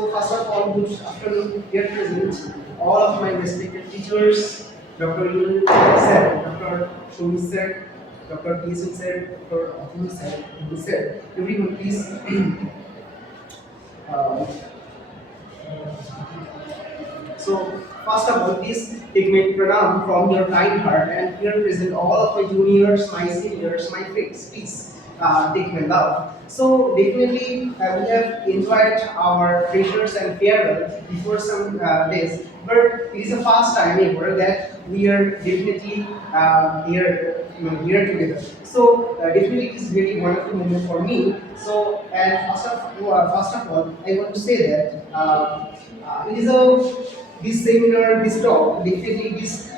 So first of all, good afternoon. Here present all of my respected teachers, Dr. Yul sir, Dr. Shomi sir, Dr. Kisun sir, Dr. Atul sir, everyone please. uh, So, first of all, please take my pranam from your kind heart and here present all of my juniors, my seniors, my friends. Please take my love. So, definitely we have enjoyed our freshers and farewell before some days, but it is a first time ever that we are definitely here together. So, definitely it is very wonderful moment for me. So, and first of all, I want to say that it is a this seminar, this talk, definitely this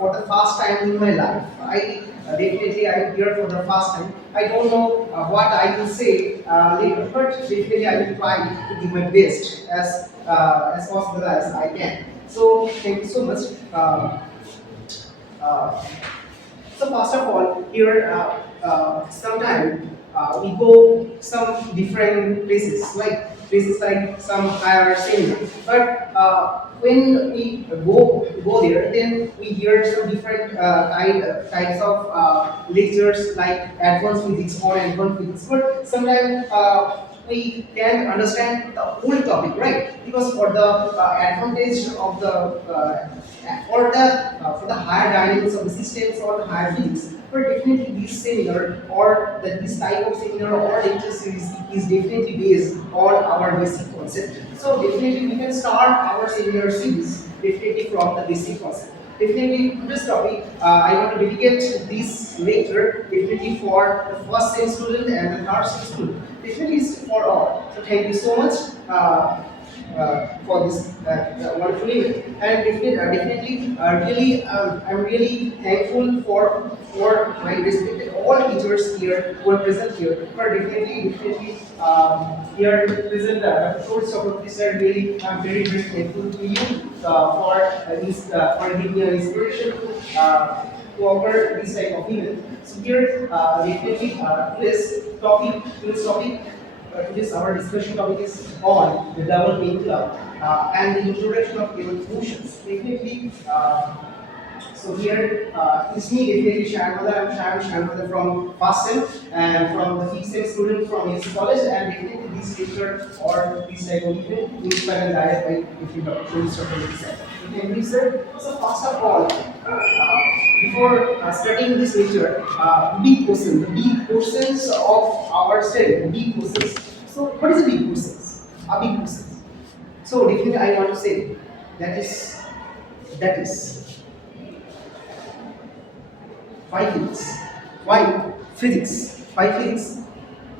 for the first time in my life. I am here for the first time. I don't know what I will say later, but definitely I will try to do my best as possible as I can. So thank you so much. Uh, so first of all, here sometime we go some different places, like places like some higher seminar. But when we go there, then we hear some different types of lectures like advanced physics or advanced physics. But sometimes we can understand the whole topic, right? Because for the advantage of the for the higher dynamics of the systems or the higher physics. But definitely this seminar or this type of seminar or lecture series is definitely based on our basic concept. So definitely we can start our seminar series definitely from the basic concept. Definitely this topic, I want to dedicate this lecture definitely for the first sem student and the third sem student. Definitely it's for all. So thank you so much. For this wonderful event. And I'm really thankful for my respected all teachers here who are present here. For definitely here present Dr. Sophocles sir. Really, I'm very thankful to you for giving me an inspiration to offer this type of event. So here definitely today's topic today's our discussion topic is on the double pendulum and the introduction of emotions. Definitely, so here is me definitely Shanmada. I'm Shanmada from first sem and from the fifth sem student from APCC College, and definitely this lecture or this type of event inspired and guided by different doctors. Thank you, sir. So first of all, before starting this lecture, the big questions of our study, the big questions. So, what is a big questions? A big questions. So, definitely, I want to say that is why physics? Why physics? Why physics?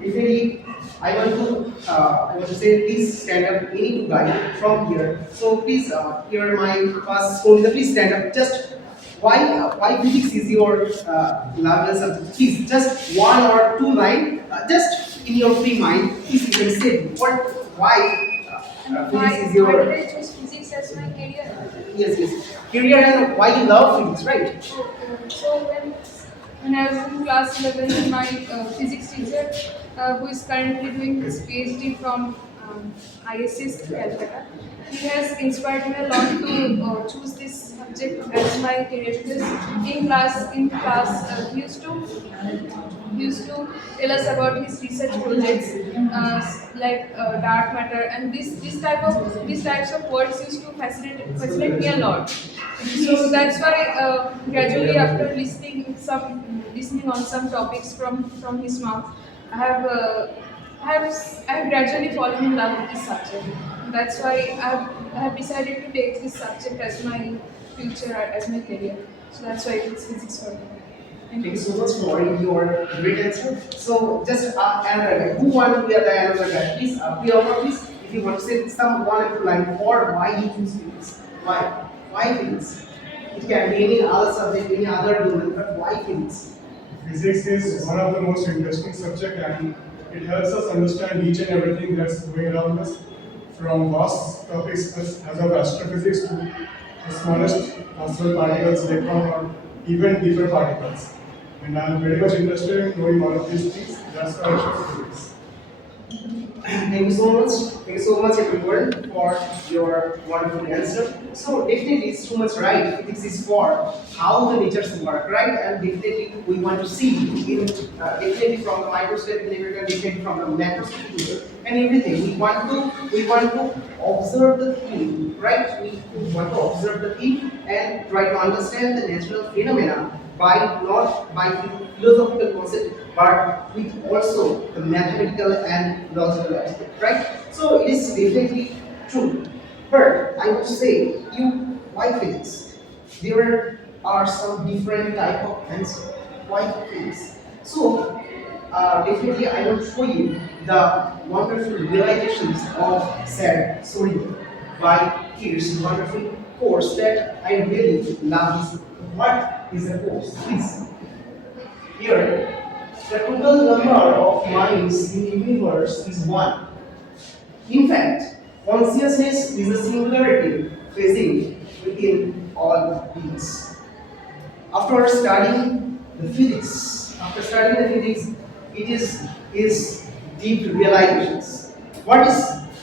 Definitely, I want to say please stand up. We need to guide from here. So please, here my first school. Please stand up. Just why physics is your lovely subject? Please, just one or two line, just in your free mind. Please, you can say what why physics is Why your did I choose physics as my career? yes career and why you love physics, right? So when I was in class 11, my physics teacher, who is currently doing his PhD from ISS Calcutta, he has inspired me a lot to choose this subject as my career because in class he used to tell us about his research projects like dark matter and these types of words used to fascinate me a lot. So that's why gradually after listening on some topics from his mouth, I have uh, I have gradually fallen in love with this subject. That's why I have decided to take this subject as my future, as my career. So that's why it's physics for me. Thank Thank you you. so much for your great answer. So just another guy. Who want to be another guy? Please, please, if you want to say some one or two line for why you choose physics. Why? Why physics? It can be any other subject, any other domain, but why physics? Physics is one of the most interesting subject and it helps us understand each and everything that's going around us, from vast topics as of astrophysics to the smallest astral particles, electron, or even deeper particles. And I'm very much interested in knowing all of these things. That's why I chose physics. Thank you so much. Thank you so much, everyone, for your wonderful answer. So definitely, it's too much right. Physics is for how the natures work, right? And definitely, we want to see in definitely from the microscopic level, and definitely from the macroscopic level, and everything. We want to observe the thing, right? We want to observe the thing and try to understand the natural phenomena by not by philosophical concept, but with also the mathematical and logical aspect, right? So it is definitely true. But I would say, you why physics? There are some different type of answer. Why physics? So definitely I will show you the wonderful realizations of Sir Surya by his wonderful course that I really love. This. What is a course? Please. Here, the total number of minds in the universe is one. In fact, consciousness is a singularity present within all beings. After studying the physics, it is deep realizations. What is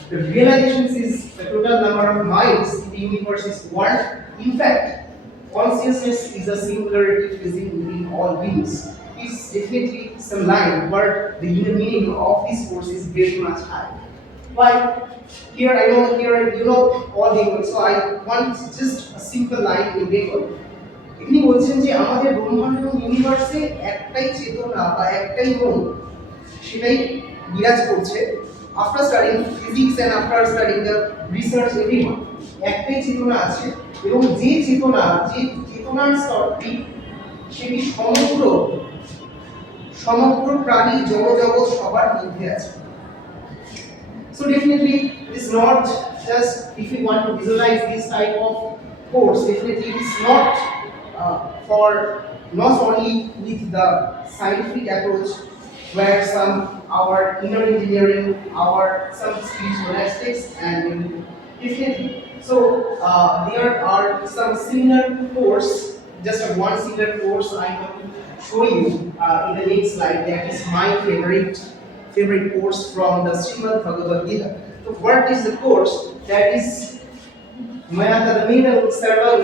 the realizations is the total number of minds in the universe is one. In fact, consciousness is a singularity present within all beings. It's definitely some line, but the inner meaning of this course is very much high. Why? Here you know all Bengal, so I want just a simple line in Bengal. তিনি বলছেন যে আমাদের ব্রহ্মাণ্ড এবং ইউনিভার্সে একটাই চেতনা বা একটাই মন সেটাই বিরাজ করছে after studying physics and after studying the research everyone একটাই চেতনা আছে এবং যে চেতনার স্তরটি সেটি সমগ্র প্রাণী জগৎ সবার মধ্যে আছে. So definitely it is not just if you want to visualize this type of course, definitely it is not for not only with the scientific approach where some our inner engineering, our some spiritual aspects and definitely. So there are some similar course, just one similar course I want to show you in the next slide. That is my favorite course from the Srimad Bhagavad Gita. So what is the course? That is Maya Tadamina Sarvam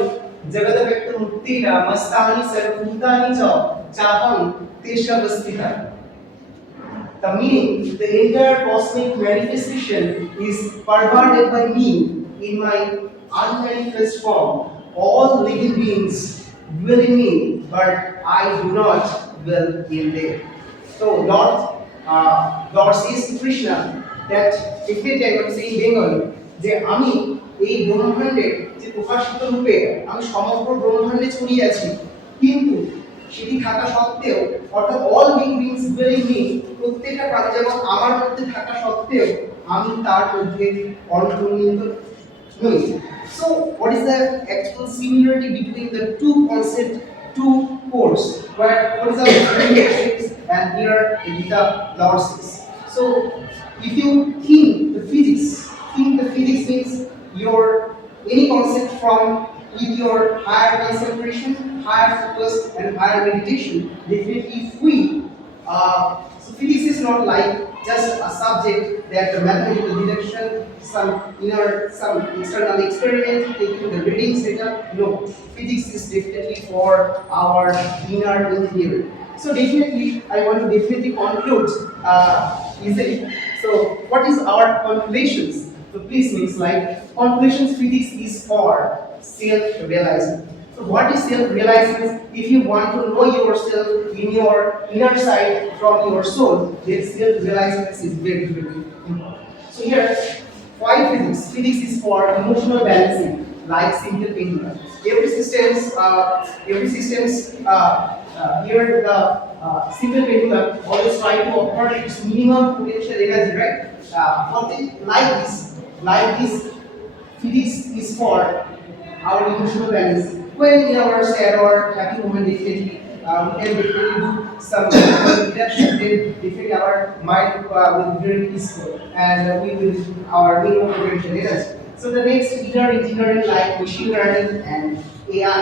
Jagadavekta Muktira Mastani Sarvabhutani Chaham Tesha Vastita. The meaning, the entire cosmic manifestation is pervaded by me in my unmanifest form. All living beings dwell in me, but I do not dwell in them. So Lord says to Krishna that definitely I am saying Bengali যে আমি এই ব্রহ্মাণ্ডের যে প্রকাশিত রূপে আমি সমগ্র ব্রহ্মাণ্ডে ছড়িয়ে আছি কিন্তু সেটি থাকা সত্ত্বেও অর্থাৎ অল বিংস ডুয়েলিং মি প্রত্যেকটা প্রাণী যেমন আমার মধ্যে থাকা সত্ত্বেও আমি তার মধ্যে অন্তর্নিহিত নই. So what is the actual similarity between the two concepts, two course where for example physics and here the Gita Lord says. So if you think the physics means your any concept from with your higher concentration, higher focus and higher meditation. Definitely if we so physics is not like just a subject that the mathematical deduction, some external experiment, taking the readings data. No, physics is definitely for our inner engineering. So definitely, I want to definitely conclude easily. So what is our conclusions? So please next slide. Conclusions, physics is for self-realizing. So what is self-realizing? If you want to know yourself in your inner side from your soul, then self-realizing is very important. So here, why physics? Physics is for emotional balancing, like simple pendulum. Every systems here the simple pendulum always try to offer its minimum potential energy, right? Like this, physics is for our emotional balance. When in our sad or happy moment, definitely we can definitely do some reduction. Then definitely our mind will be very peaceful, and we will our minimum potential energy. So the next inner engineering like machine learning and AI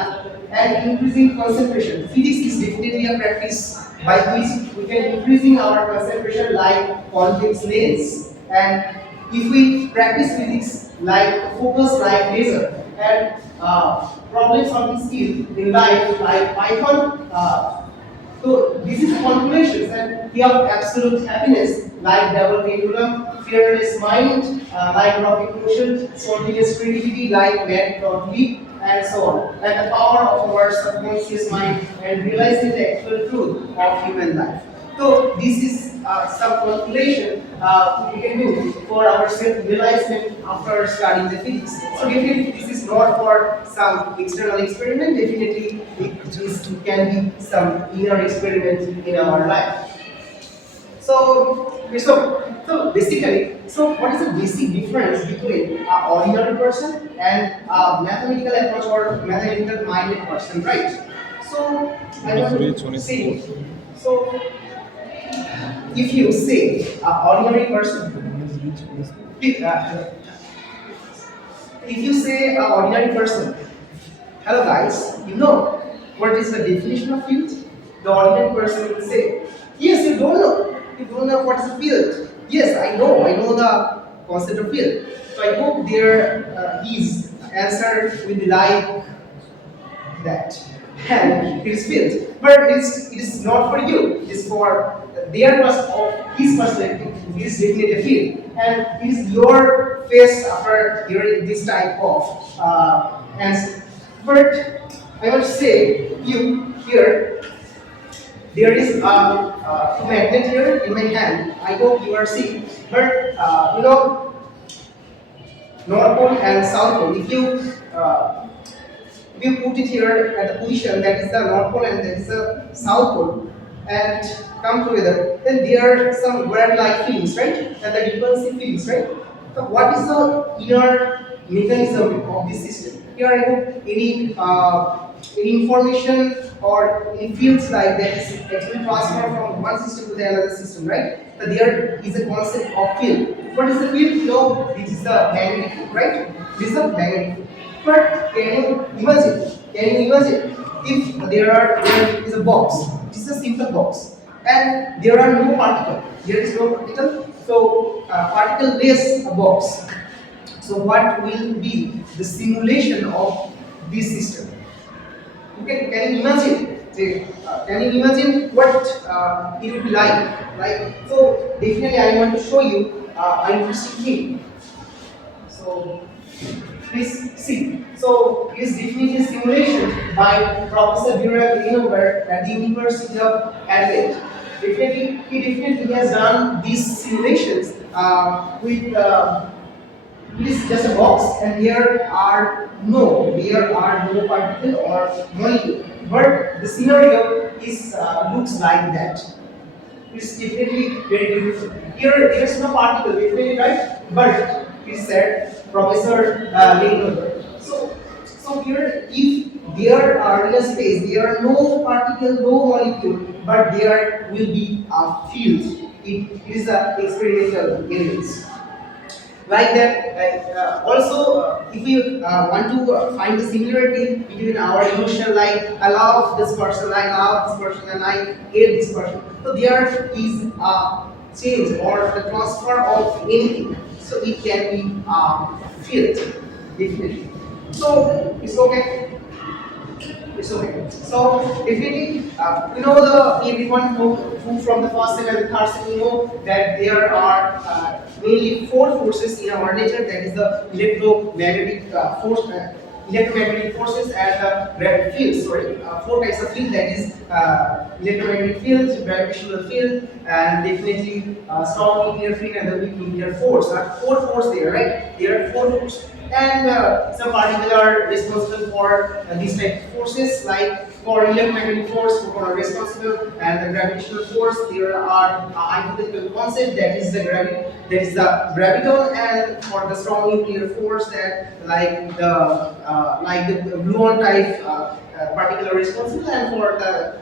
and increasing concentration. Physics is definitely a practice by which we can increasing our concentration like convex lens And if we practice physics like focus like laser and problem solving skill in life like Python, so this is calculations and we have absolute happiness like double pendulum, fearless mind like rocket motion, spontaneous creativity like net.leap and so on. And the power of our subconscious mind and realizing the actual truth of human life. So this is some calculation we can do for our self-realization after studying the physics. So definitely this is not for some external experiment, definitely it can be some inner experiment in our life. So basically, so what is the basic difference between an ordinary person and a mathematical approach or mathematical minded person, right? So I want to say, so if you say an ordinary person, if you say an ordinary person, hello guys, you know what is the definition of field? The ordinary person will say, yes, you don't know. You don't know what is a field. Yes, I know the concept of field. So I hope his answer will be like that. And it is field. But it is not for you. It is for his perspective. It is definitely a field. And it is your face after hearing this type of answer. But I want to say you here there is a magnet here in my hand. I hope you are seeing. But North Pole and South Pole. If you put it here at the position that is the North Pole and that is the South Pole, and come together, then there are some wave-like fields, right? And the repulsive fields, right? So what is the inner mechanism of this system? Here I hope any information or any fields like that is actually transferred from one system to the another system, right? So there is a concept of field. What is the field? No, this is the magnetic field, right? This is the magnetic field. But can you imagine? If there is a box? This is a simple box, and there are no particle. There is no particle. So particle-less box. So what will be the simulation of this system? Can you imagine? Can you imagine what it would be like? Right? So definitely, I want to show you an interesting thing. So please see. So it is definitely a simulation by Professor Durrell Greenberg at the University of Adelaide. He has done these simulations with. It is just a box, and there are no particle or molecule. But the scenario looks like that. It's definitely very beautiful. Here, there is no particle, definitely right, but it said Professor Greenberg. So here, if there are in a space, there are no particle, no molecule, but there will be a field. It is a experimental evidence. Like that, also, if we want to find the similarity between our emotion, like I love this person, I love this person, and I hate this person. So there is a change or the transfer of anything. So it can be felt definitely. So it's okay. It's okay. So definitely, everyone who from the first sem and the third sem know that there are mainly four forces in our nature. That is the electromagnetic forces and the gravitational fields. Sorry, four types of field. That is electromagnetic fields, gravitational field, and definitely strong nuclear field and the weak nuclear force. Four forces there, right? There are four forces. And some particles are responsible for these type of forces, like for electromagnetic force, who are responsible, and the gravitational force. There are a hypothetical concept that is the graviton, and for the strong nuclear force, that like the gluon type particle are responsible, and for the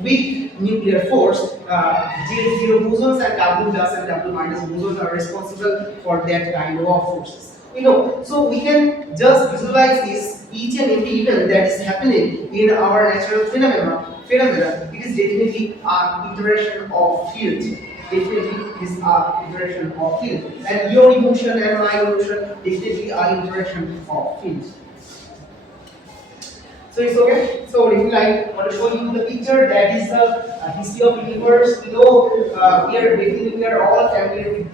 weak nuclear force, J0 bosons and W plus and W minus bosons are responsible for that kind of forces. So we can just visualize this each and every event that is happening in our natural phenomena. It is definitely an interaction of field. definitely is a interaction of field. And your emotion and my emotion definitely are interaction of field. So it's okay. So if I want to show you the picture, that is the history of universe. We know we are all familiar with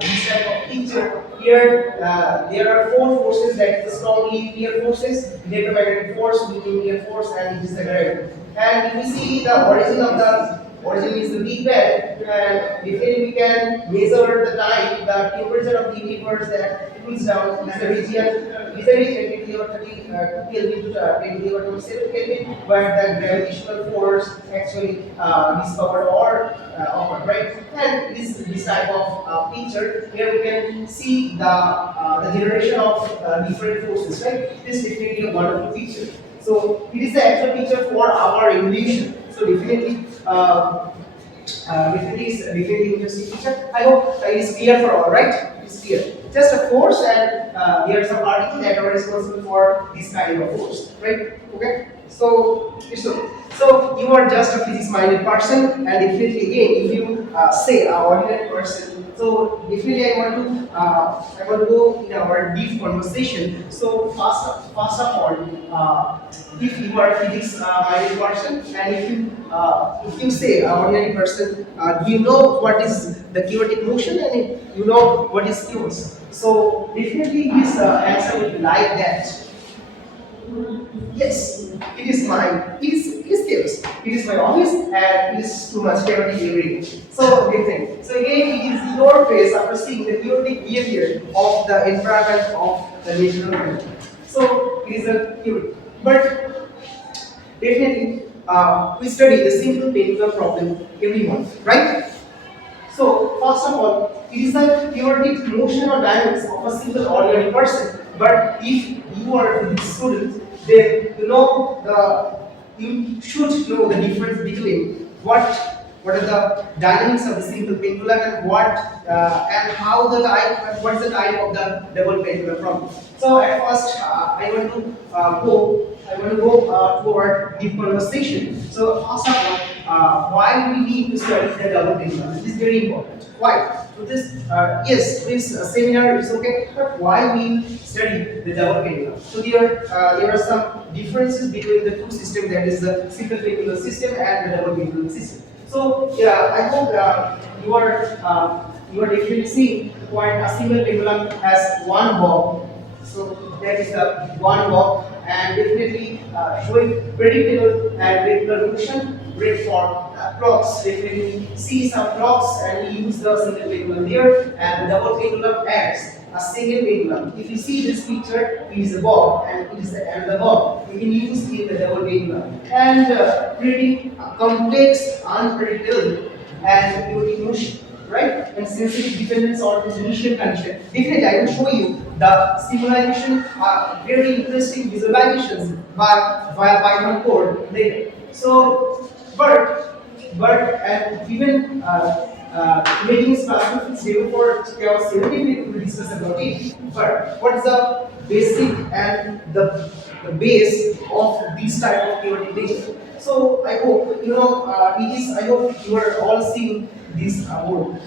this type of picture. Here there are four forces, that is the strong linear forces, electromagnetic force, nuclear force, and it is the gravity. And if we see the origin is the Big Bang, and definitely we can measure the time, the temperature of the universe that cools down is the region 20 or 30 Kelvin to 20 or 27 Kelvin, but the gravitational force actually discovered or occurred, right? And this type of picture here we can see the generation of different forces, right? This is definitely a wonderful picture. So it is the actual picture for our evolution. So definitely. Definitely interesting picture. I hope it is clear for all, right? It is clear. Just a force, and there are some particles that are responsible for this kind of force, right? Okay. So it's okay. So you are just a physics-minded person, and definitely again, if you say a ordinary person, so definitely I want to go in our deep conversation. So first of all, if you are a physics-minded person, and if you say a ordinary person, you know what is the chaotic motion, and you know what is chaos. So definitely his answer will be like that. Yes, it is mine. It is chaos. It is my office, and it is too much chaotic every day. So different. So again, it is your face after seeing the chaotic behavior of the environment of the natural world. So it is a chaotic. But definitely, we study the simple pendulum problem every month, right? So, first of all, it is the theoretic motion or dynamics of a single ordinary person. But if you are a student, then you should know the difference between what are the dynamics of the single pendulum, and and how the type, what is the type of the double pendulum problem. So at first, I want to go toward deep conversation. So first of all, why we need to study the double pendulum? This is very important. Why? So yes, this seminar is okay, but why we study the double pendulum? So there are some differences between the two systems, that is the single pendulum system and the double pendulum system. So yeah, I hope you are definitely seeing point a single pendulum has one bob. So that is the one bob, and definitely showing predictable and regular motion. Great for clocks. Definitely see some clocks and use the single pendulum there, and the double pendulum acts a single pendulum. If you see this picture, it is a bob, and it is another bob. You can use in the double pendulum, and pretty complex, unpredictable, and chaotic motion, right? And sensitive dependence on this initial condition. Definitely, I will show you the simulation, very interesting visualizations via Python code later. So, and even making specific zero for chaos theory, we will discuss about it. But what is the basic and the base of this type of chaotic nature? So I hope you know it is. I hope you are all seeing this board.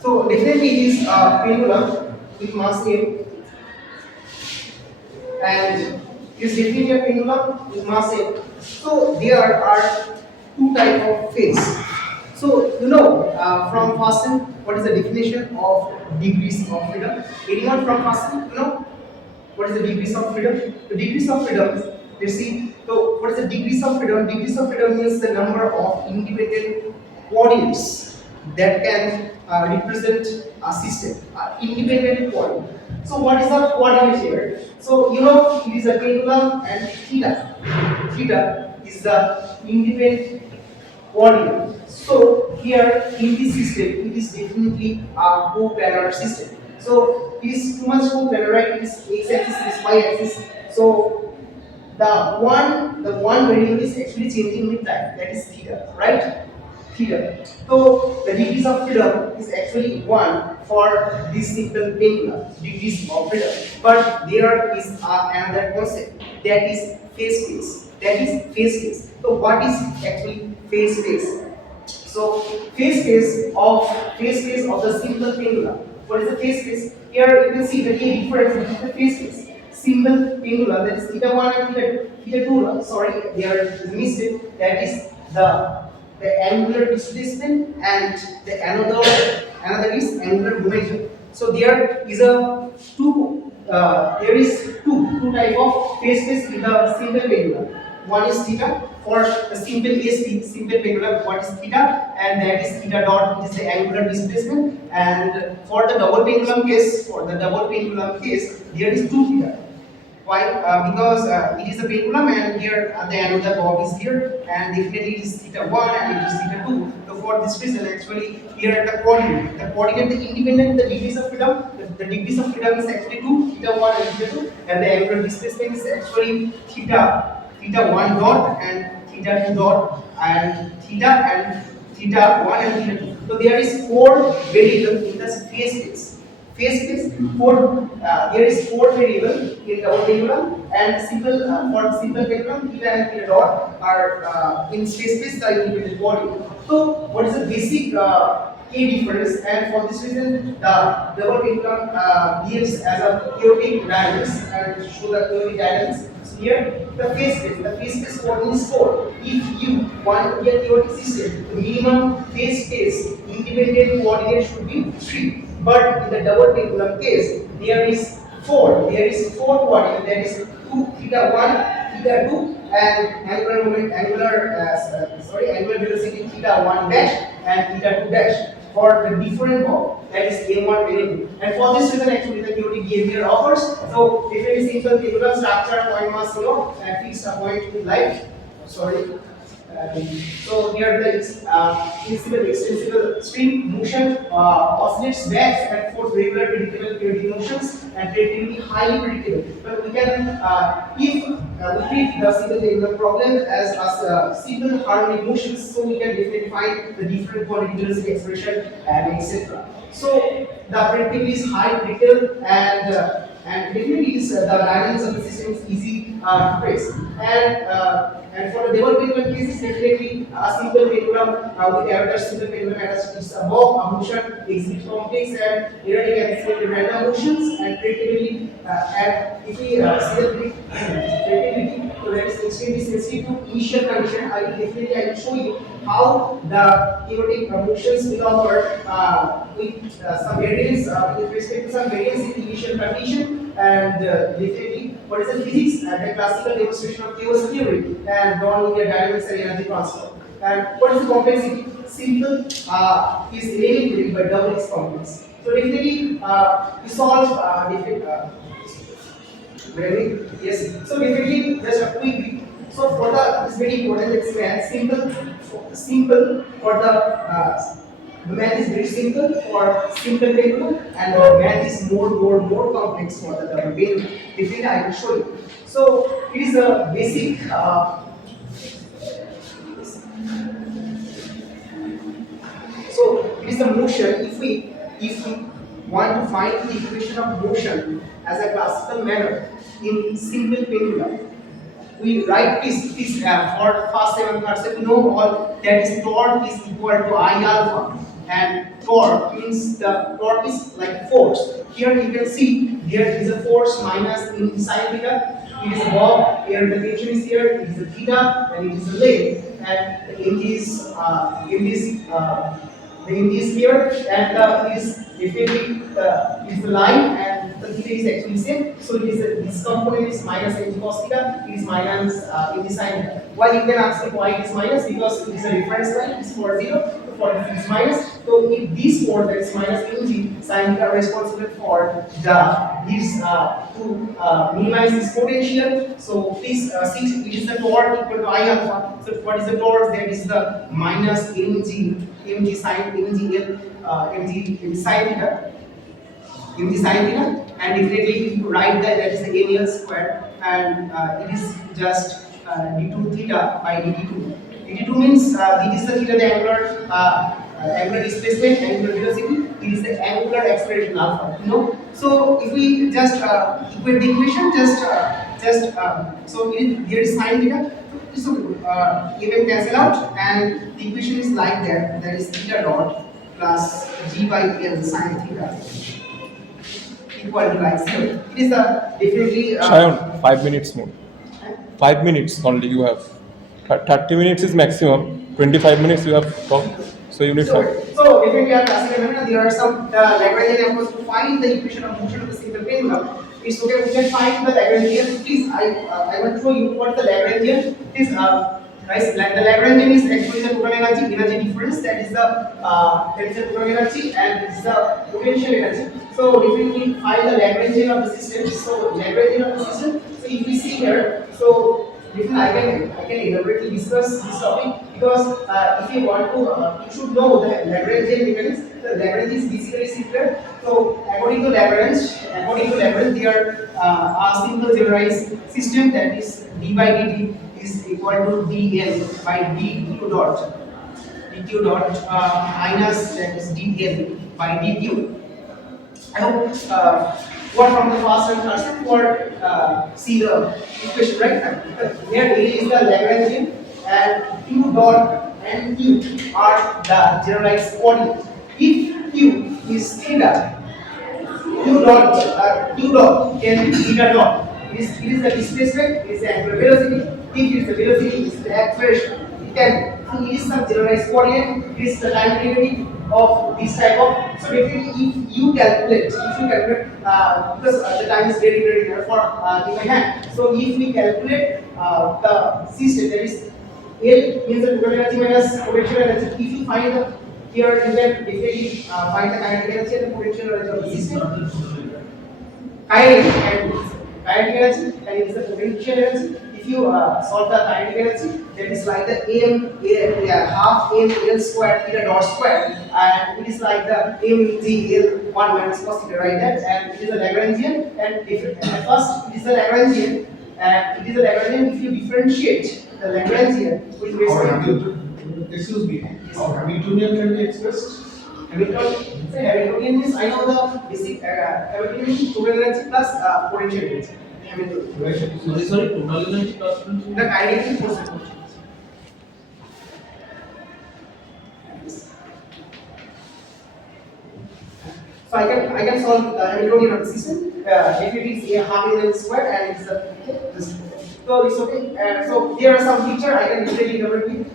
So definitely it is pendulum with mass m, and it is definitely a pendulum with mass m. So there are two type of phase. So from Fasten, what is the definition of degrees of freedom? Anyone from Fasten, what is the degrees of freedom? The degrees of freedom, let's see. So what is the degrees of freedom? Degrees of freedom means the number of independent coordinates that can represent a system, independent coordinate. So what is the coordinate here? So it is a pendulum, and theta. Theta is the independent coordinate. So here in this system, it is definitely a co-planar system. So it is too much co-planar, right? It is x-axis, it is y-axis. So the one variable is actually changing with time. That is theta, right? Theta. So the degrees of freedom is actually 1 for this simple pendulum, degrees of freedom. But there is another concept, that is phase space. That is phase space. So what is actually phase space? So phase space of the simple pendulum. What is the phase space? Here you can see the key difference between the phase space. Simple pendulum, that is theta 1 and theta 2. Sorry, there is a mistake. That is the angular displacement, and the another is angular momentum. So there is two type of phase space in the simple pendulum. One is theta for the simple simple pendulum. What is theta? And that is theta dot. It is the angular displacement. And for the double pendulum case, there is two theta. Why? Because it is a pendulum, and here the another bob is here, and definitely it is theta 1 and it is theta 2. So for this reason, actually here the coordinate, the independent, the degrees of freedom, the degrees of freedom is actually 2, theta 1 and theta 2, and the angular displacement is actually theta 1 dot and theta 2 dot and theta 1 and theta 2. So there is 4 variables in the phase space. Phase space, there is 4 variables in double pendulum, and simple for simple pendulum, theta and theta dot are in space space the independent body. So what is the basic key difference? And for this reason, the double pendulum behaves as a chaotic dynamics, and show the chaotic dynamics. So here the phase space coordinate is 4. If you want to get chaotic system, the minimum phase space independent coordinate should be 3. But in the double pendulum case, there is 4. There is 4 coordinate. That is 2, theta 1, theta 2, and angular velocity theta 1 dash and theta 2 dash for the different bob. That is m1 and m2. And for this reason, actually the chaotic behavior occurs. So if it is simple pendulum structure, point mass 0, and fixed a point in light. So here the extensible string motion oscillates back and forth regular predictable chaotic motions and predictably highly predictable. But we can if we treat the simple pendulum problem as simple harmonic motions, so we can definitely find the different quantity velocity expression and etc. So the predictability is high, predictable, and definitely is the dynamics of the system is easy to trace. And for the double pendulum cases, definitely a simple pendulum with average simple pendulum is above a motion exhibit complex and erratic and random motions, and predictability. And if we see the predictability, so that is extremely sensitive to initial condition. I will show you how the chaotic motions will occur with some variance with respect to some variance in the initial condition, and definitely what is the physics and the classical demonstration of chaos theory and non-linear dynamics and energy transfer. And what is the complexity? Simple is really but double is complex. So definitely we solve different. Yes. So definitely just a quick. So for the it's very important. Let's say simple for the math is very simple for simple pendulum, and the math is more complex for the double pendulum. Definitely, I will show you. So it is a basic. So it is the motion. If we want to find the equation of motion as a classical manner in simple pendulum, we write this for first and third step. We know all that is torque is equal to I alpha, and torque means the torque is like force. Here you can see there is a force minus in sine theta. It is above. Here the tension is here. It is a theta and it is a length, and the end is here, and is effectively is the line, and the theta is actually same. So it is this component is minus n cos theta. It is minus n sin theta. Why you can ask me why it is minus? Because it is a reference line. It is for 0. For it is minus. So if this force that is minus ng sin theta are responsible for to minimize this potential. So please since it is the torque equal to I alpha. So what is the torque? That is the minus mg sin sin theta, and definitely you write that is the AL square, and it is just d2 theta by dt2. dt2 means it is the theta, the angular displacement, angular velocity, it is the angular acceleration alpha. You know, so if we just equate the equation, so here is sine theta. So even cancel out, and the equation is like that. That is theta dot plus g by l sine theta equal to like 0. It is a definitely. Shayon, 5 minutes more. 5 minutes only you have. 30 minutes is maximum. 25 minutes you have talked. So you need So, 5. so definitely our classical method, there are some Lagrangian efforts to find the equation of motion of the single pendulum. It's okay, we can find the Lagrangian. Please, I want to show you what the Lagrangian is. Guys, like the Lagrangian is actually the total energy difference. That is the total energy, and this is the potential energy. So if we find the Lagrangian of the system, so Lagrangian of the system. So if we see here, so I can elaborately discuss this topic because if you want to, you should know the Lagrangian mechanics. The Lagrange is basically simpler. So according to Lagrange, there a simple generalized system that is d by dt is equal to dl by dq dot minus that is dl by dq. I hope what from the first and third step for see the equation right now. Here A is the Lagrangian and Q dot and Q are the generalized coordinates. If Q is theta, Q dot can be theta dot. It is the displacement, it is the angular velocity. If it is the velocity, it is the acceleration. It is some generalized coordinate. It is the time derivative of this type of. So definitely, if you calculate, because the time is very rare for in my hand. So if we calculate the system, that is L means the total energy minus potential energy. If you find the here, you can definitely find the kinetic energy and the potential energy of the system. Kinetic energy, and it is the potential energy. If you solve the kinetic energy, that is like the half m l square theta dot square, and it is like the m g l 1 minus cos theta, right? That, and it is a Lagrangian, and at first it is a Lagrangian, and it is a Lagrangian if you differentiate the Lagrangian with respect to. Excuse me, how Hamiltonian can be expressed? Hamiltonian means I know the basic Hamiltonian is total energy plus potential energy. Hamiltonian. Sorry, total energy plus potential. The kinetic force. So I can solve the Hamiltonian of the system. If it is a half m square and it's this. So it's okay. So there are some feature I can definitely cover with.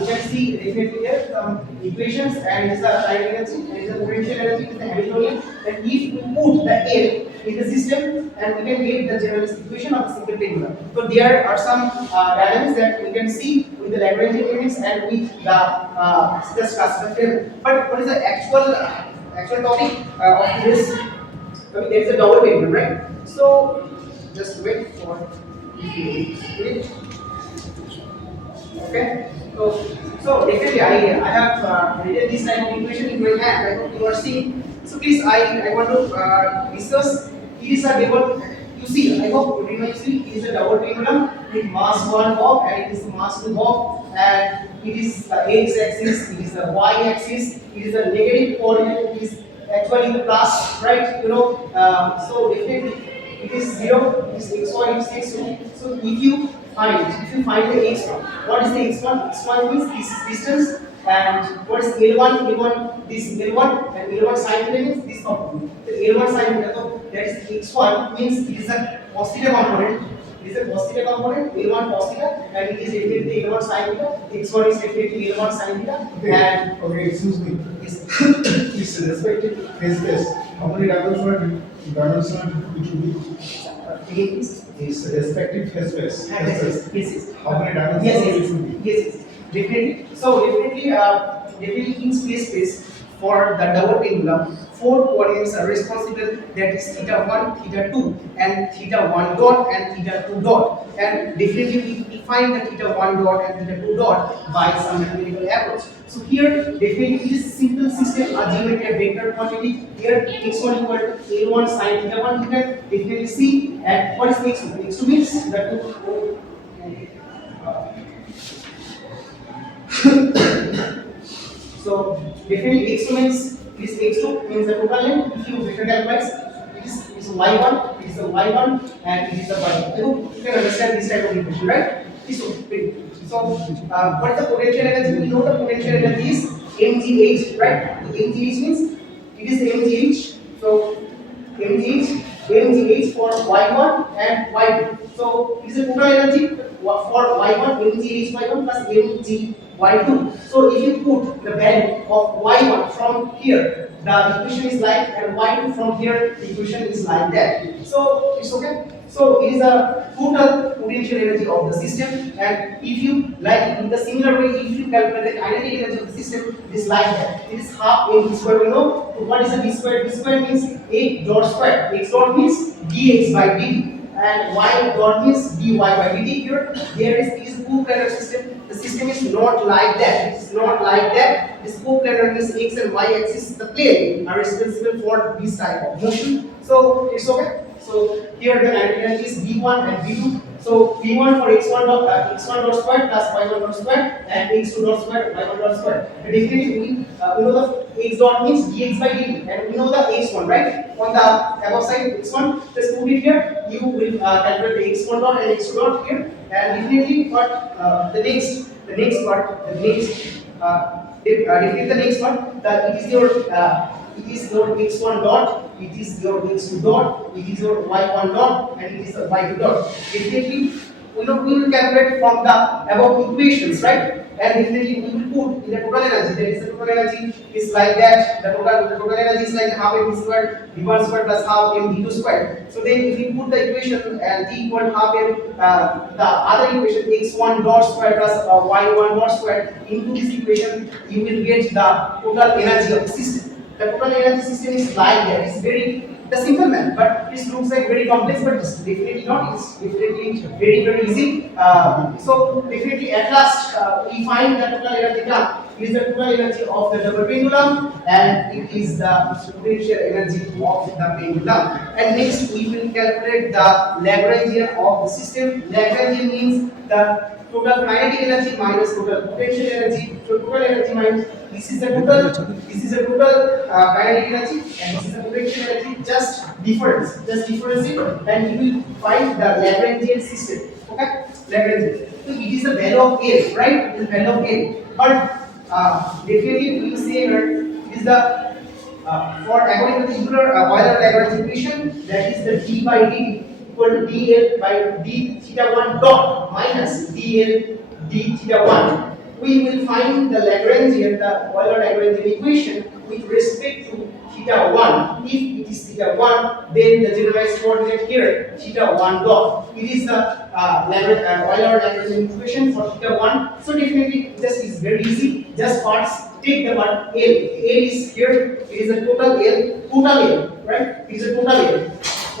You can see definitely there some equations, and it's the kinetic energy, and it's the potential energy, it's the Hamiltonian. And if we put the L in the system, and we can get the general equation of the single pendulum. So there are some dynamics that we can see with the Lagrangian units and with the just classical. But what is the actual topic of this? There is a double pendulum, right? So just wait for it. Okay. So definitely I have written this type of equation in my hand. I hope you are seeing. So please I want to discuss. It is a double. You see, I hope everyone you see. It is a double pendulum with mass 1 bob and it is mass 2 bob, and it is the x-axis, it is the y-axis, it is the negative coordinate, it is actually the plus, right? You know, so definitely it is 0, it is x1, it is x2. So if you find the x1, what is the x1? X1 means this distance, and what is L1? L1 this L1, and L1 sine theta means this component. So L1 sine theta, so that is x1 means it is a cos theta component. It is a cos theta component, L1 cos theta, and it is definitely L1 sine theta. X1 is definitely L1 sine theta. And Okay, excuse me. yes, This respective phase space, how many dimensional it should be? again, please. This respective phase space. Yes. How many dimensional Yes, it should be? yes, definitely. So definitely in space for the double pendulum, 4 coordinates are responsible. That is theta 1, theta 2, and theta 1 dot and theta 2 dot. And definitely we define the theta 1 dot and theta 2 dot by some mathematical approach. So here definitely it is simple system, a geometric vector quantity. Here x1 equal to a1 sine theta 1. You can definitely see. And what is x2? X2 means the 2. So definitely x2 means This x2 means the total length. If you vector calculate, it is y1, it is a y1, and it is a y2. You can understand this type of equation, right? So, what is the potential energy? We know the potential energy is mgh, right? So mgh means it is mgh. So mgh for y1 and y2. So it is a total energy for y1 mgh y1 plus mg y2. So if you put the value of y1 from here, the equation is like, and y2 from here, the equation is like that. So it's okay. So it is a total potential energy of the system, and if you like in the similar way, if you calculate the kinetic energy of the system, it is like that. It is half mv square. We know. So what is a v square? V square means a dot square. X dot means dx by dt, and y dot means dy by dt. Here, there is co-planar system. The system is not like that. It is not like that. This co-planar means x and y axis, the plane, are responsible for this type of motion. So it's okay. So here the kinetic energy is v1 and v2. So v1 for x1 dot square plus y1 dot square, and x2 dot square y1 dot square. And definitely we know the x dot means dx by dt, and we know the x1, right? On the above side x1, just put it here. You will calculate the x1 dot and x2 dot here, and definitely what the next part, definitely the next one, that it is your x1 dot, it is your x2 dot, it is your y1 dot, and it is a y2 dot. Definitely, we will calculate from the above equations, right? And definitely we will put in the total energy. There is the total energy is like that. The total energy is like half mv squared v1 squared plus half mv2 squared. So then if you put the equation and t equal half m, the other equation x1 dot squared plus y1 dot squared into this equation, you will get the total energy of the system. The total energy system is like that. It's very the simple man, but it looks like very complex, but it's definitely not. It's definitely very easy. So definitely at last we find the total energy now. It is the total energy of the double pendulum, and it is the potential energy of the pendulum. And next we will calculate the Lagrangian of the system. Lagrangian means the total kinetic energy minus total potential energy. So total energy minus this is the total kinetic energy, and this is the potential energy. Just difference it, and you will find the Lagrangian system. Okay, Lagrangian. So it is the value of L, right? It is the value of L. But definitely we will say here it is the for according to the Euler-Lagrange equation, that is the d by dt equal to dl by d theta 1 dot minus dl d theta 1. We will find the Lagrangian, the Euler-Lagrange equation with respect to theta 1. If it is theta 1, then the generalized coordinate here theta 1 dot. It is the Euler-Lagrange equation for theta 1. So definitely this is very easy. Just first take the word L. L is here. It is a total L, right? It is a total L.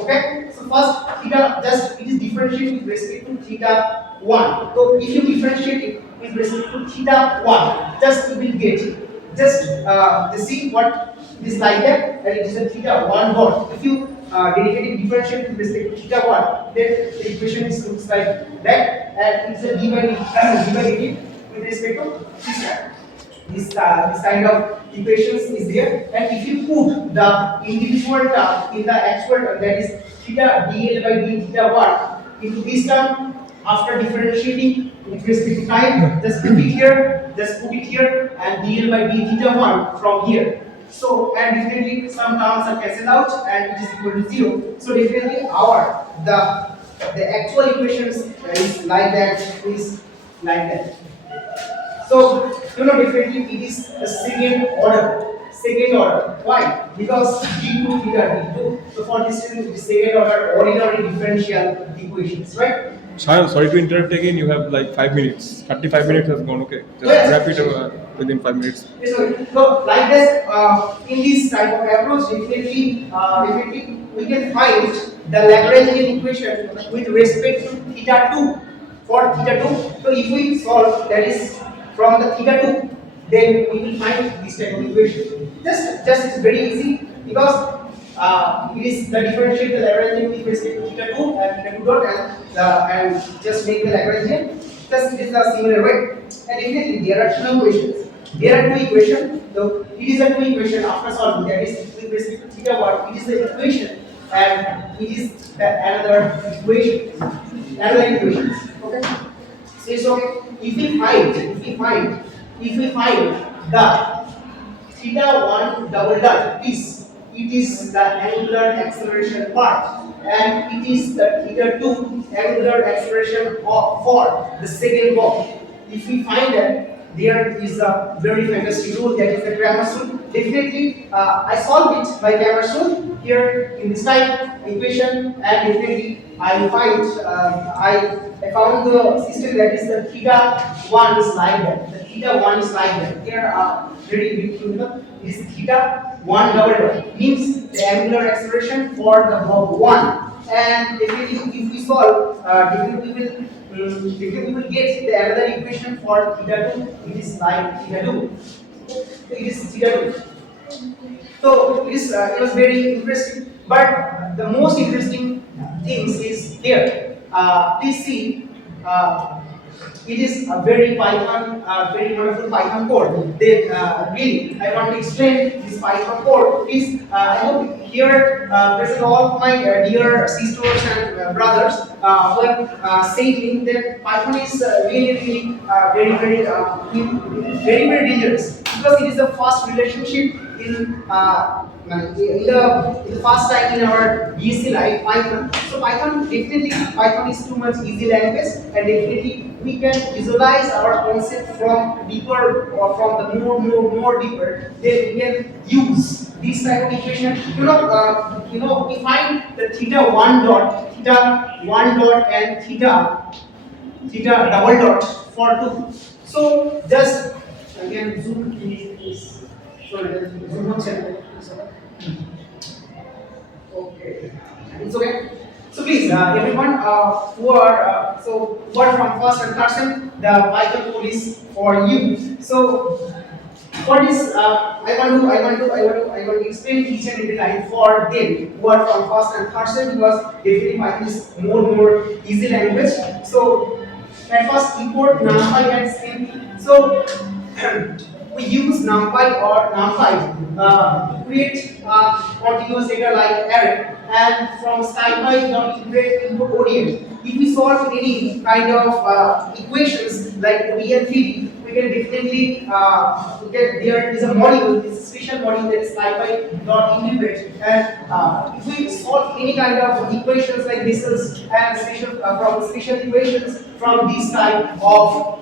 Okay. So first theta, just it is differentiated with respect to theta 1. So if you differentiate it with respect to theta 1, just you will get it. Just see what it is like that, and it is a theta 1 dot. If you dedicate differentiate with respect to theta 1, then the equation looks like that, and it's a d by dt with respect to theta. This kind of equations is there, and if you put the individual term in the actual term, that is theta dl by d theta 1 into this term, after differentiating with respect to time, just put it here, and dl by d theta 1 from here. So, and definitely some terms are cancelled out, and it is equal to 0. So definitely the actual equations is like that. So definitely it is the second order. Why? Because d2 theta d2. So for this reason, it is second order ordinary differential equations, right? Shayan, sorry to interrupt again. You have like 5 minutes. 35 minutes has gone. Okay, just Yes. wrap it within 5 minutes. Yes, okay. So like this, in this type of approach, definitely we can find the Lagrangian equation with respect to theta 2. For theta 2, so if we solve, that is from the theta 2, then we will find this type of equation. Just it's very easy, because it is the differentiate the Lagrangian with respect to theta 2 and theta 2 dot, and just make the Lagrangian. Just it is the similar way. And definitely there are two equations. There are two equations. So it is a two equation after solving. That is with respect to theta 1. It is the equation, and it is another equation. Another equation. Okay. So if we find the theta 1 double dot, it is the angular acceleration part, and it is the theta 2 angular acceleration for the second ball. If we find that, there is a very fantastic rule, that is the Cramer's rule. Definitely, I solved it by Cramer's rule here in this type equation, and definitely I found the system that is the theta 1 is like that. The theta 1 is like that. Here very beautiful. It is theta 1 double dot, means the angular acceleration for the block 1. And definitely, if we solve, definitely we will get the another equation for theta 2. It is like theta 2. It is theta 2. So it was very interesting. But the most interesting things is here. Please see. It is a very very wonderful Python code. Then really, I want to explain this Python code. Please, I hope here present all of my dear sisters and brothers who have said me that Python is really very dangerous, because it is the first relationship in the first time in our BSc life, Python. So Python is too much easy language, and definitely we can visualize our concept from deeper, or from the more deeper. Then we can use this type of equation. We find the theta 1 dot, and theta double dot for 2. So just again zoom in this. Sorry, zoom on channel. Okay, it's okay. So please, everyone who are from first and third sem, the Python code is for you. So for this, I want to explain each and every line for them who are from first and third sem, because definitely Python is more easy language. So at first, import numpy and scim. So we use numpy to create continuous data like array, and from scipy input orient. If we solve any kind of equations like ODE 3D, we can definitely there is a module, this special module, that is scipy.integrate, and if we solve any kind of equations like Bessel's and special equations from this type of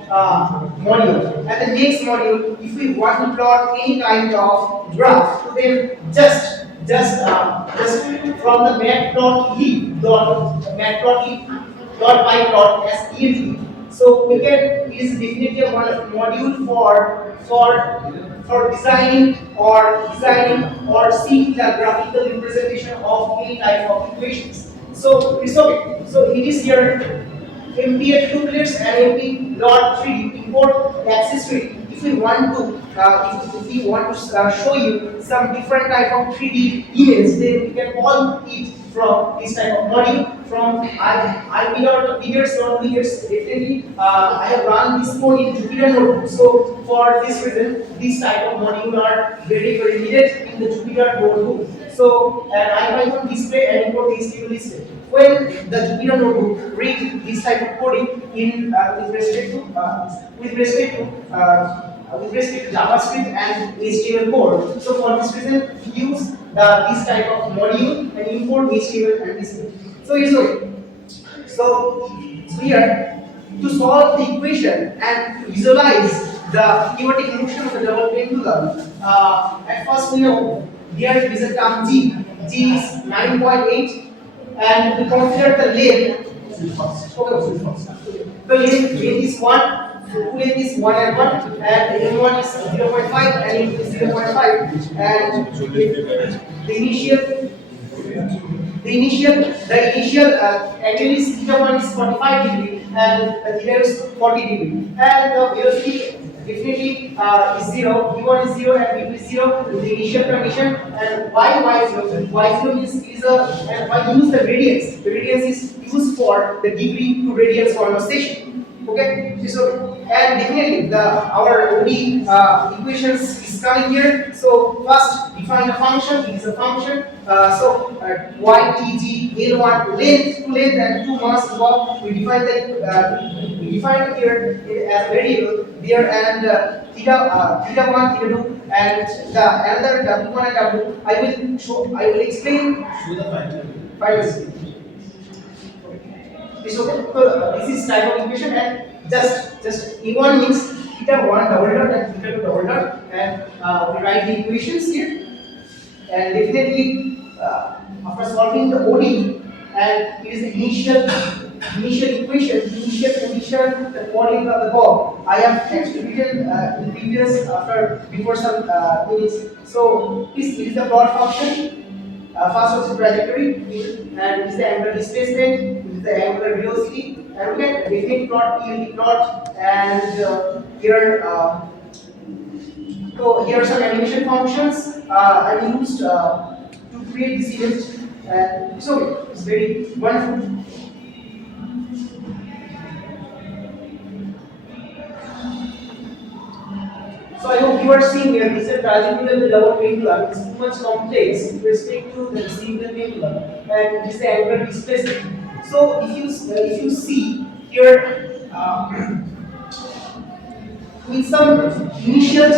module. And the next module, if we want to plot any kind of graph, then just from the matplotlib.pyplot as ELT. So we can, it is definitely a module for designing or seeing the graphical representation of any type of equations. So it's okay. So it is here MPA 2 clears and MP.3D import axis 3D. If we want to show you some different type of 3D image, then we can call it from this type of module. From IPWidgets, definitely I have run this code in Jupyter Notebook. So for this reason, this type of module are very needed in the Jupyter Notebook. So IPython display and import HTML display. When the Jupyter Notebook read this type of coding in with respect to JavaScript and HTML code. So for this reason, use this type of module and import HTML and display. So it's okay. So here, to solve the equation and to visualize the chaotic motion of the double pendulum, at first we know there is a term G. G is 9.8, and we consider the length. The length is 1, full length is 1 and 1, and M1 is 0.5 and M2 is 0.5, and the initial angle is theta 1 is 45 degree and theta is 40 degree, and the velocity definitely is 0, v1 is 0 and v2 is 0 in the initial condition, and y0 means and why use the radians. The radians is used for the degree to radians conversation. Okay, so and definitely the our OD equations is coming here. So first define a function. It is a function. Y T G L1 length, two length and two mass above. We define here as variable there and theta 1 theta 2 and the another W1 and W. I will explain. Show the final. Finally. This okay. So this is type of equation and just E1 means theta 1 double dot and theta 2 double dot and we write the equations here and definitely after solving the OD and it is the initial equation, initial condition, the coordinate of the curve. I have actually written in previous before some minutes. So this is the plot function. First was the trajectory, and this is the angular displacement, this is the angular velocity, and we can definite plot, PLD plot, and so here are some animation functions I used to create this image, and it's okay, it's very wonderful. So I hope you are seeing here this is a trajectory of the double pendulum. It's too much complex with respect to the single pendulum, and this is the angular displacement. So if you see here, with some initial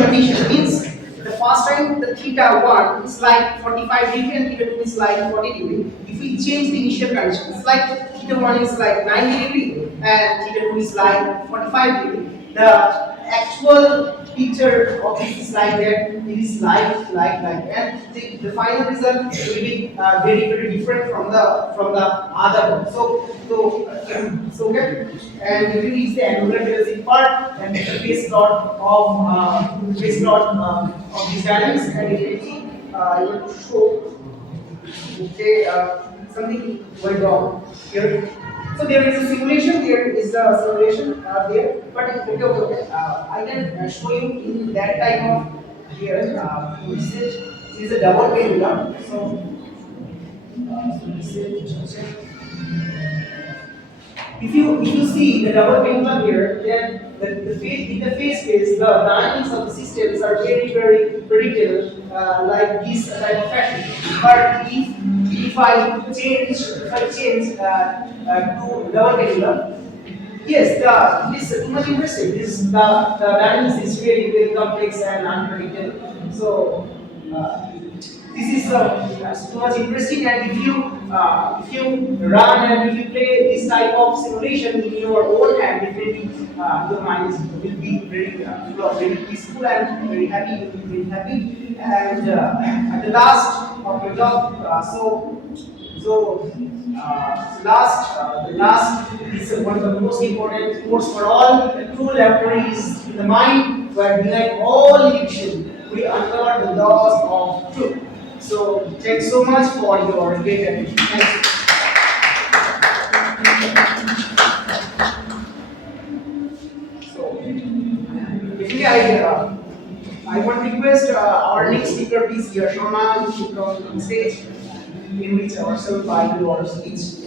condition means the first time the theta 1 is like 45 degree and theta 2 is like 40 degree. If we change the initial condition, it's like theta 1 is like 90 degree and theta 2 is like 45 degree. The actual picture of it is like that. It is like, and the final result will be very different from the other one. So okay, and if you reach the angular velocity part and the base plot of these dynamics, and immediately I want to show something went wrong here. So there is a simulation. There is a simulation there, but okay. I can show you in that type of here. This is a double pendulum. So this is. If you see the double pendulum here, then the phase space, the dynamics of the systems are very predictable, like this type of fashion. But if I change to double pendulum, yes, it is too much interesting. The dynamics is very complex and unpredictable. So. This is too much interesting, and if you run and if you play this type of simulation in your own hand, definitely your mind will be very peaceful and very happy. You will be very happy. And at the last of your job, the last is one of the most important course for all. True laboratories in the mind, where behind all illusion we uncover the laws of truth. So thanks so much for your great attention. Thank you. So basically, I want to request our next speaker, please, Yashona, to come on stage, in which ourselves by your speech.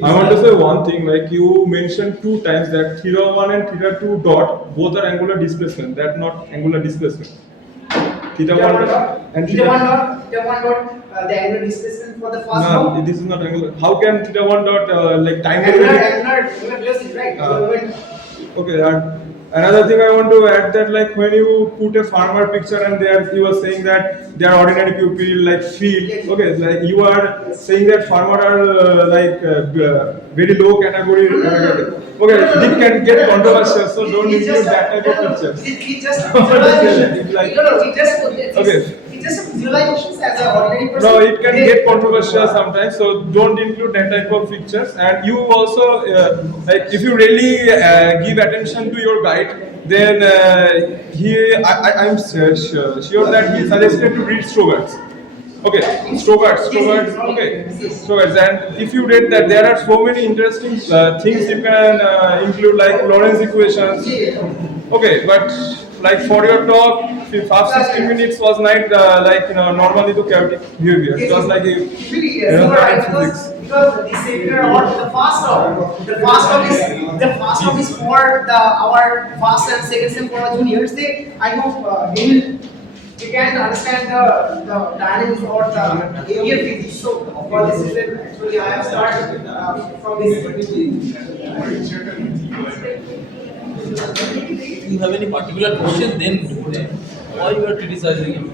I want to say one thing, like you mentioned two times that theta 1 and theta 2 dot both are angular displacement, that not angular displacement. Theta 1 and theta 1 dot, the angular displacement for the first no, one. this is not angular. How can theta 1 dot like time Angular velocity, right? Okay, another thing I want to add that like when you put a farmer picture and there you are saying that they are ordinary people like field. Okay, like you are saying that farmer are very low category. Okay, it can get controversial, so don't include that type of pictures. It just What is it? Like, no, it just okay. it's just a visualizations as an ordinary person. No, it can They- get controversial sometimes, so don't include that type of pictures. And you also, like, if you really give attention to your guide, then I'm sure that he suggested to read Strogarts. Okay, Strogarts, okay, Strogarts. And if you read that, there are so many interesting things you can include, like Lorentz equations. Okay, but like for your talk, the first 60 minutes was not normally the chaotic behavior. It was like a Really, yes, you are right, because the seminar or the fast talk, the fast talk is for our first and second sem for our juniors. I hope they can understand the dynamics or the area physics. So for this reason, actually I have started from this. If you have any particular question, then do that. Why you are criticizing him?